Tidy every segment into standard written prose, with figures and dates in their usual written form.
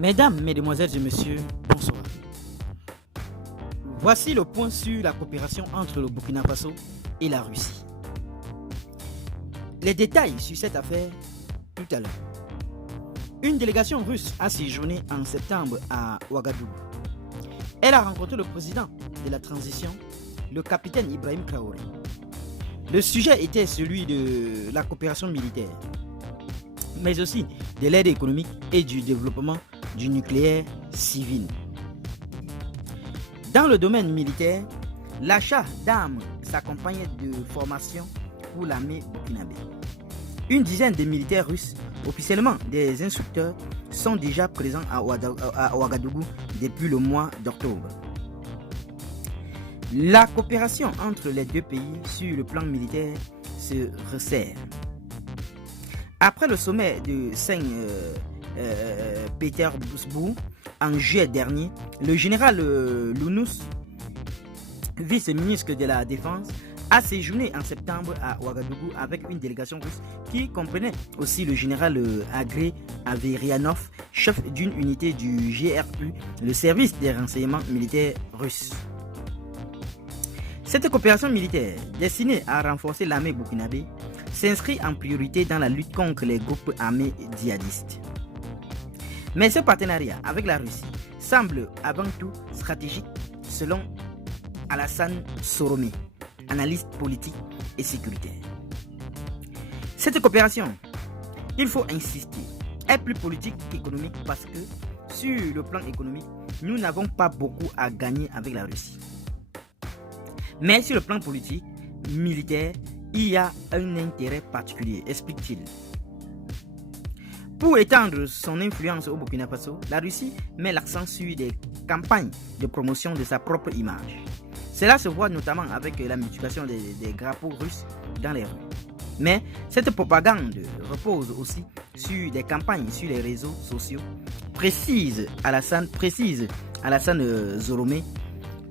Mesdames, Mesdemoiselles et Messieurs, bonsoir. Voici le point sur la coopération entre le Burkina Faso et la Russie. Les détails sur cette affaire tout à l'heure. Une délégation russe a séjourné en septembre à Ouagadougou. Elle a rencontré le président de la transition, le capitaine Ibrahim Traoré. Le sujet était celui de la coopération militaire, mais aussi de l'aide économique et du développement du nucléaire civil. Dans le domaine militaire, l'achat d'armes s'accompagne de formations pour l'armée burkinabé. Une dizaine de militaires russes, officiellement des instructeurs, sont déjà présents à Ouagadougou depuis le mois d'octobre. La coopération entre les deux pays sur le plan militaire se resserre. Après le sommet de Saint-Pétersbourg en juillet dernier, le général Lounous, vice-ministre de la Défense, a séjourné en septembre à Ouagadougou avec une délégation russe qui comprenait aussi le général Agré Averianov, chef d'une unité du GRU, le service des renseignements militaires russes. Cette coopération militaire, destinée à renforcer l'armée burkinabé, s'inscrit en priorité dans la lutte contre les groupes armés djihadistes. Mais ce partenariat avec la Russie semble avant tout stratégique selon Alassane Soromé, analyste politique et sécuritaire. Cette coopération, il faut insister, est plus politique qu'économique parce que sur le plan économique, nous n'avons pas beaucoup à gagner avec la Russie. Mais sur le plan politique, militaire, il y a un intérêt particulier, explique-t-il. Pour étendre son influence au Burkina Faso, la Russie met l'accent sur des campagnes de promotion de sa propre image. Cela se voit notamment avec la multiplication des drapeaux russes dans les rues. Mais cette propagande repose aussi sur des campagnes sur les réseaux sociaux, précise Alassane Zoromé.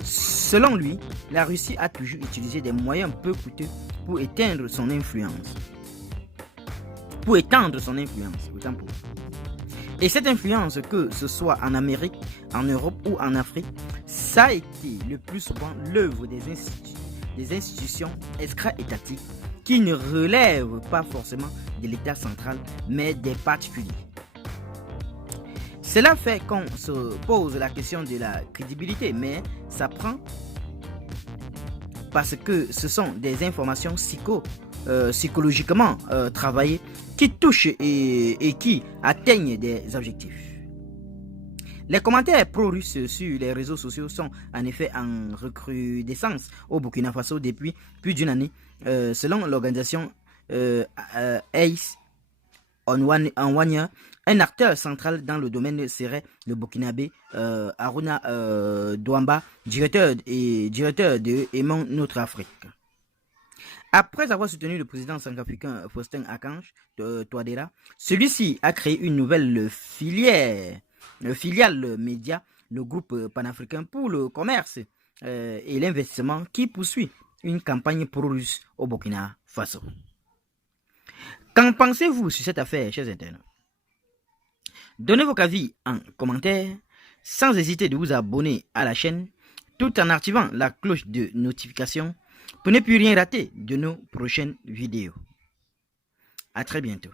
Selon lui, la Russie a toujours utilisé des moyens peu coûteux pour éteindre son influence. Et cette influence, que ce soit en Amérique, en Europe ou en Afrique, ça a été le plus souvent l'œuvre des institutions extra-étatiques qui ne relèvent pas forcément de l'État central, mais des particuliers. Cela fait qu'on se pose la question de la crédibilité, mais ça prend parce que ce sont des informations psychologiquement travaillées qui touchent et qui atteignent des objectifs. Les commentaires pro-russes sur les réseaux sociaux sont en effet en recrudescence au Burkina Faso depuis plus d'une année, selon l'organisation ACE Onwania. Un acteur central dans le domaine serait le Burkinabé Aruna Douamba, directeur de Aimons Notre Afrique. Après avoir soutenu le président centrafricain Faustin Archange Touadéra, celui-ci a créé une nouvelle filiale média, le groupe panafricain pour le commerce et l'investissement, qui poursuit une campagne pro-russe au Burkina Faso. Qu'en pensez-vous sur cette affaire, chers internautes? Donnez vos avis en commentaire, sans hésiter de vous abonner à la chaîne, tout en activant la cloche de notification pour ne plus rien rater de nos prochaines vidéos. À très bientôt.